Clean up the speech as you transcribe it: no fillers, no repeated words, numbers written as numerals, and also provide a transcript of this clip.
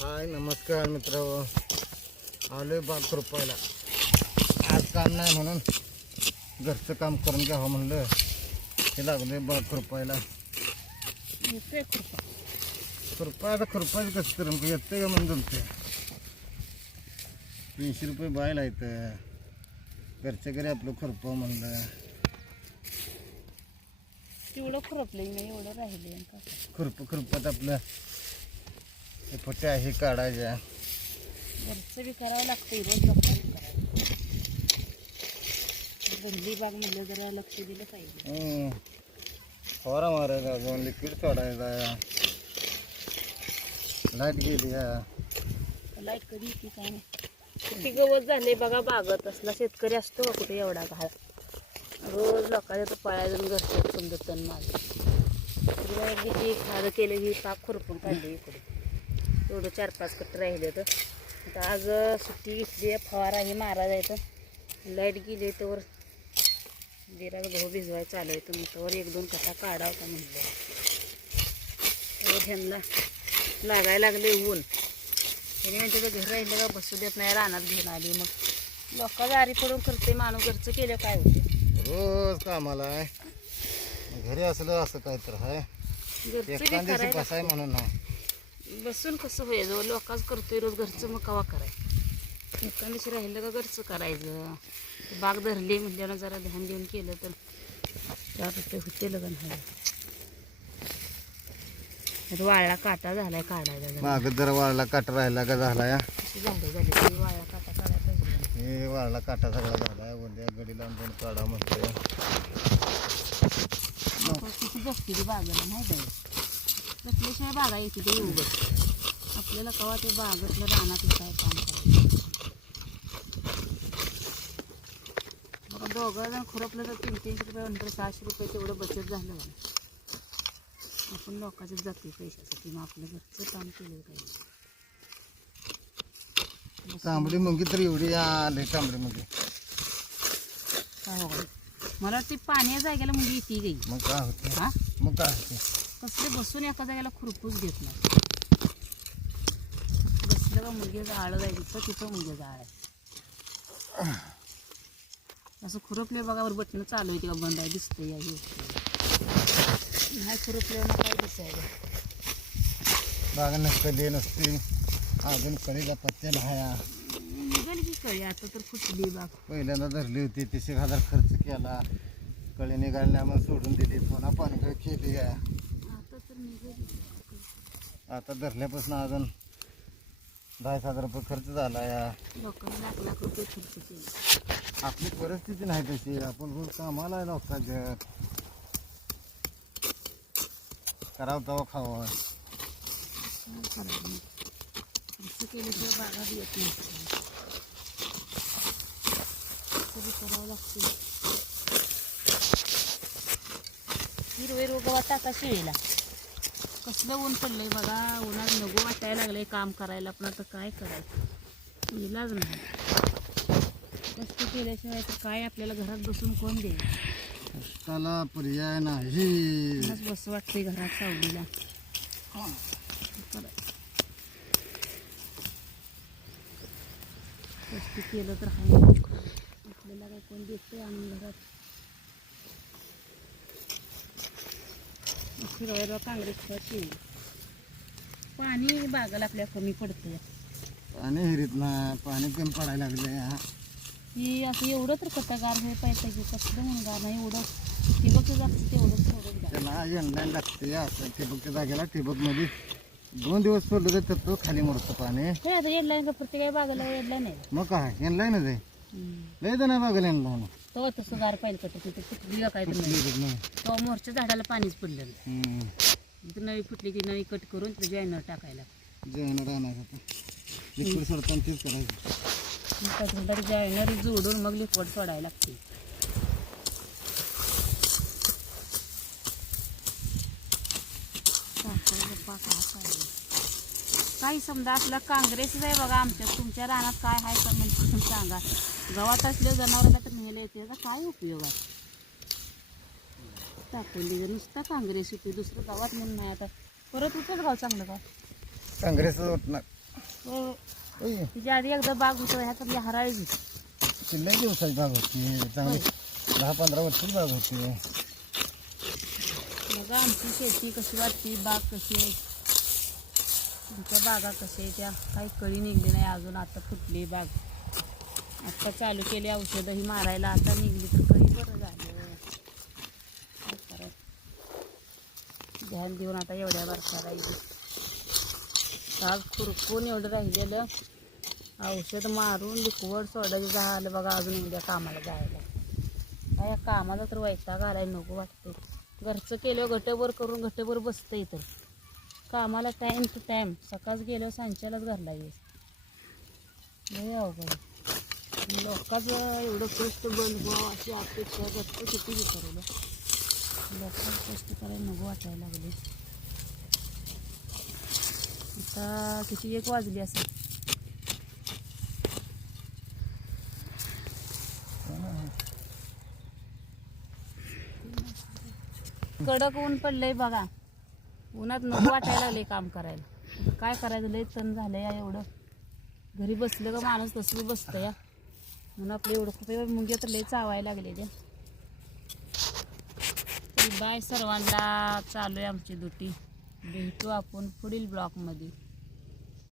हाय नमस्कार मित्रांनो, आलोय बाग खुरपायला. आज काम नाही म्हणून घरचं काम करून घ्यावं म्हणलं. हे लागले बाग खुरपायला. खुरपा आता खुरपायचं कसं करून येतं का म्हणून जमते. 300 रुपये बायला येतं. घरच्या घरी आपलं खुरपावं म्हणलं. तेवढं खुरपलं नाही, एवढं राहिले खुरपात आपलं हे फट्या हे काढायच्या. घरचं बी करावं लागतं, रोज लोकांनी करावं. गंदी बाग म्हणलं जरा लक्ष दिलं पाहिजे. फवारा मारायचा, अजून लिक्विड सोडायचा. लाईट गेली. लाईट कधी येते काय नाही. किती गवत झाले बघा बागत. असला शेतकरी असतो का कुठे एवढा घाल. रोज लोकांच्या तर पळायला जाऊन घरचं समजत तण माझं किती खारं केलं की पाक खुरपून काढले. इकडे एवढं 4-5 कट्ट राहिले. तर आता आज सुट्टी घेतली, फवारा हे मारा जायचं. लाईट गेली तर दिराला गहू भिजवायला चालू आहे. तुम्ही तर 1-2 कटा काढा होता म्हणलं. ह्यांना लागायला लागले ऊन. त्याने म्हणते तर घर राहिलं का बसू देत नाही, रानात घेऊन आली. मग लोका दारी पडून करते माणूस. घरचं केलं काय होते. रोज कामाला आहे. घरी असलं असं काय तर आहे. एखाद्याची बसाय म्हणून नाही. बसून कसं व्हायचं. लोकांच करतोय रोज घरचं, मग कवा करायचं. एखाद्याशी राहिलं का घरचं करायचं. बाग धरली म्हटल्यानं जरा ध्यान देऊन केलं तर 4 रुपये होते लगन. वाळला काटा झालाय काढायला. माग जरा वाळला काटा राहिला का झाला या. झाडे झाले तरी वाळला काटा काढायला पाहिजे. हे वाळला काटा सगळा झाला. उद्या गडी लावून काढा म्हणते. किती बसते बागेला नाही काय. बसल्याशिवाय बागा येते ते उगत. आपल्याला कवा ते बागेतलं रानातलं काय काम करायचं. बघा दोघं जण खुरपलं तर 300 रुपये नंतर 600 रुपये तेवढं बचत झालं. आपण लोकांचेच जाते पैशासाठी. मग आपलं घरचं काम केलं काही. तांबडी मुंगी तर एवढी आली. तांबडी मुंगी काय हो मला वाटते पाण्या जागेला मुली येते गई. मग काय होते. हा मग काय होते. कसले बसून एका जागेला खुरपूच घेत नाही. बसलं का मुलगीचं आळं जायचं तिथं मुलगीचं आळ आहे. असं खुरपले बघा वर बटणं चालू आहे का बंद आहे दिसतंय. या नाही खुरपल्यावर काय दिसायला. बागा नसते नसते. अजून कळीला पत्ते नाही. निघाली की कळी आता तर फुटली बाग. पहिल्यांदा धरली होती 30,000 खर्च केला. कळी निघाल्या मग सोडून दिली. पुन्हा पाणी केली. आता तर निघाली. आता धरल्यापासून अजून 10,000 रुपये खर्च झाला. या लोकांनी लाख रुपये खर्च केले. आपली परिस्थिती नाही तशी. आपण रोज कामाला लोकांच्या करावं तवा खावं. खर्च केल्याशिवाय बागा बी येत नाही. सगळी करावं लागते. हिरवे गवत टाका शिळेला. कसलं ऊन पडलंय बघा. उन्हात नको वाटायला लागलंय काम करायला. पण आता काय करायचं, इलाज नाही. कष्ट केल्याशिवाय तर काय आपल्याला घरात बसून कोण देईल. कष्टाला पर्याय नाही. बस वाटते घरात सावलीला. कष्ट केलं तर हाय. आपल्याला काय कोण देते आणून घरात. फिरवायला काँग्रेस खर्च. पाणी बागाला आपल्या कमी पडतं. पाणी हिरीत नाही. पाणी कमी पडायला लागले. की असं एवढं तर कसा गार हे पाहिजे की कसलं म्हणून गार नाही. एवढं ठिबकचं जातं तेवढंच सोडत गार. त्याला एंडलाईन लागते. असं ठिबकच्या जागेला ठिबकमध्ये 2 दिवस सोडलं तर तो खाली मोडतं पाणी. हे आता एडलाईन का प्रत्येक बागाला एडलाईन नाही. मग काय एंडलाईनच आहे. लय तर नाही बघायला एंडलाईन. तो तसं गार पाहिजे का तिथे फुटली काय तर नाही. तो मोरच्या झाडाला पाणीच पडलं नाही. तिथं नवी फुटली की नवी कट करून तिथे जॉईनर टाकायला. जॉईनर आणायचं. लिक्विड सोडताना तेच करायचं. जॉईनर जोडून मग लिक्विड सोडायला लागते. काही समजा असला काँग्रेसच आहे बघा. आमच्या तुमच्या रानात काय आहे का म्हणजे सांगा. गावात असले जनावराला तर नेले येते. त्याचा काय उपयोग आहे. टाकून दिलं नुसता काँग्रेस होती. दुसरं गावात म्हणून नाही. आता परत होतंच गाव चांगलं का काँग्रेस होत नाही. ओय, तिच्या आधी एकदा बाग होतो ह्याच्यातली हराळी ती लय दिवसाची बाग होती चांगली 10-15 वर्षाची बाग होती. बघा आमची शेती कशी वाटते, बाग कशी आहे, तुमच्या बागा कशा आहे त्या काही कळी निघली नाही अजून. आता फुटली बाग, आत्ता चालू केली औषधंही मारायला, आता निघली तर कळी बरं झालं. काय करायचं, ध्यान देऊन आता एवढ्या वर्षा राहिली. बाग खुरपून एवढं राहिलेलं, औषध मारून लिक्वड सोडायचं झालं बघा. अजून उद्या कामाला जायला काय कामाला तर वैताग आलाय, नको वाटते. घरचं केलं घटभर करून घटभर बसतं इथं, कामाला टाईम टू टाईम सकाळच गेल्यावर सांच्यालाच घरला येईल. लय अवघड लोकांचं एवढं कष्ट बंद व्हावं अशी अपेक्षा घरचं किती विचारलं. लोकांना कष्ट करायला नको वाटायला लागले. आता किती 1 वाजली असेल. कडक ऊन पडलंय बघा, उन्हात नको वाटायला लागले काम करायला. आता काय करायचं, लय तण झालंय या एवढं. घरी बसलं का माणूस तसं बसतं या, म्हणून आपलं एवढं खूप मुंग्या तर लय चावायला लागले ते. बाय सर्वांना, चालू आहे आमची ड्युटी. भेटू आपण पुढील ब्लॉकमध्ये.